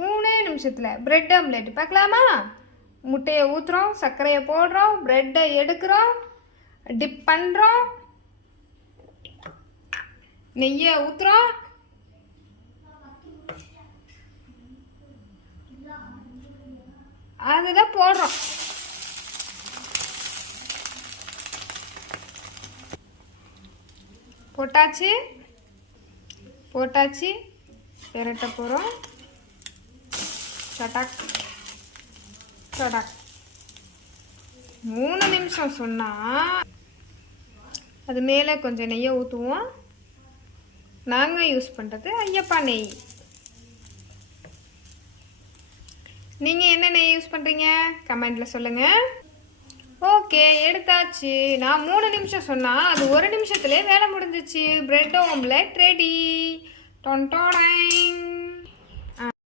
3 நிமிஷத்தில் bread omelette பார்க்கலாமா? முட்டையை ஊற்றுறோம், சர்க்கரையை போடுறோம், பிரெட்டை எடுக்கிறோம், டிப் பண்ணுறோம், நெய்யை ஊற்றுறோம், அதில் போடுறோம். போட்டாச்சு பெரட்ட போகிறோம். சடாக் சடாக். 3 நிமிஷம் சொன்னால் அது மேலே கொஞ்சம் நெய்யை ஊற்றுவோம். நாங்கள் யூஸ் பண்ணுறது ஐயப்பா நெய். நீங்கள் என்ன நெய் யூஸ் பண்ணுறீங்க கமெண்டில் சொல்லுங்கள். ஓகே, எடுத்தாச்சு. நான் 3 நிமிஷம் சொன்னால் அது 1 நிமிஷத்துலேயே வேலை முடிஞ்சிச்சு. Bread omelette ready. டொன்டோடைங்.